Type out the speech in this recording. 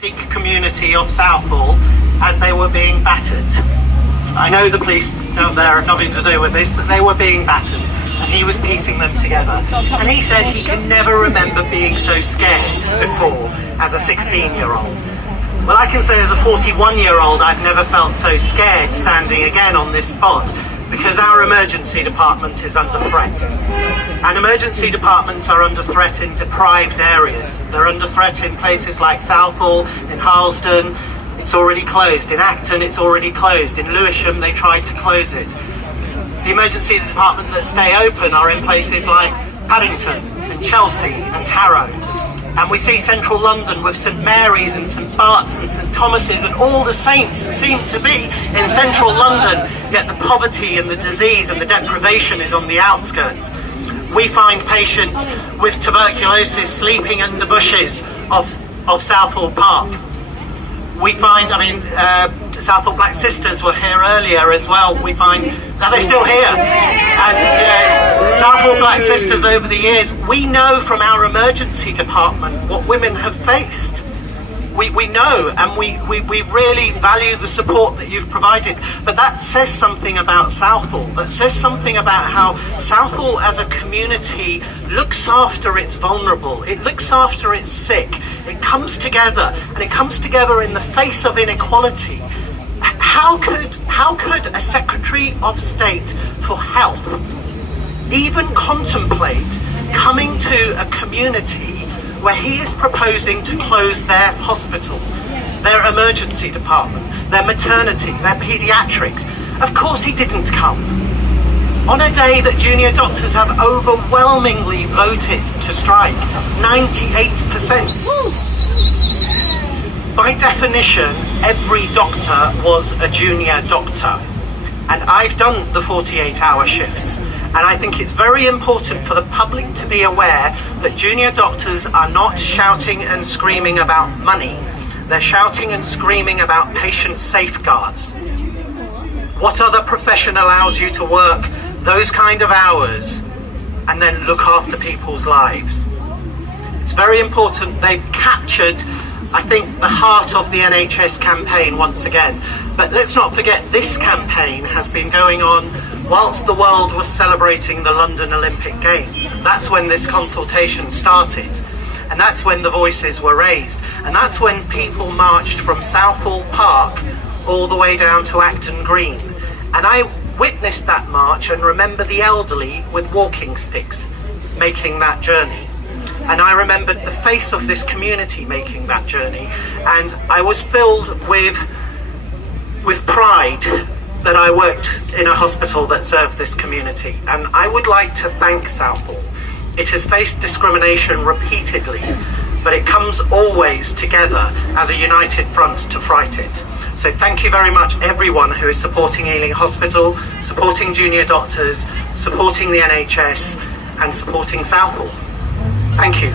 Community of Southall as they were being battered. I know the police out there have nothing to do with this, but they were being battered and he was piecing them together. And he said he can never remember being so scared before as a 16-year-old. Well, I can say as a 41-year-old I've never felt so scared standing again on this spot, because our emergency department is under threat. And emergency departments are under threat in deprived areas. They're under threat in places like Southall, in Harlesden, it's already closed. In Acton, it's already closed. In Lewisham, they tried to close it. The emergency department that stay open are in places like Paddington and Chelsea and Harrow. And we see central London with St Mary's and St Bart's and St Thomas's, and all the saints seem to be in central London, yet the poverty and the disease and the deprivation is on the outskirts. We find patients with tuberculosis sleeping in the bushes of Southall Park. We find, Southall Black Sisters were here earlier as well. We find that they're still here. And Southall Black Sisters over the years, we know from our emergency department what women have faced. We know, and we really value the support that you've provided. But that says something about Southall. That says something about how Southall as a community looks after its vulnerable. It looks after its sick. It comes together, and it comes together in the face of inequality. How could a Secretary of State for Health even contemplate coming to a community where he is proposing to close their hospital, their emergency department, their maternity, their paediatrics? Of course he didn't come. On a day that junior doctors have overwhelmingly voted to strike, 98%. By definition, every doctor was a junior doctor. And I've done the 48-hour shifts. And I think it's very important for the public to be aware that junior doctors are not shouting and screaming about money. They're shouting and screaming about patient safeguards. What other profession allows you to work those kind of hours and then look after people's lives? It's very important. They've captured, I think, the heart of the NHS campaign once again. But let's not forget, this campaign has been going on whilst the world was celebrating the London Olympic Games. That's when this consultation started. And that's when the voices were raised. And that's when people marched from Southall Park all the way down to Acton Green. And I witnessed that march and remember the elderly with walking sticks making that journey. And I remembered the face of this community making that journey. And I was filled with pride that I worked in a hospital that served this community. And I would like to thank Southall. It has faced discrimination repeatedly, but it comes always together as a united front to fight it. So thank you very much, everyone who is supporting Ealing Hospital, supporting junior doctors, supporting the NHS, and supporting Southall. Thank you.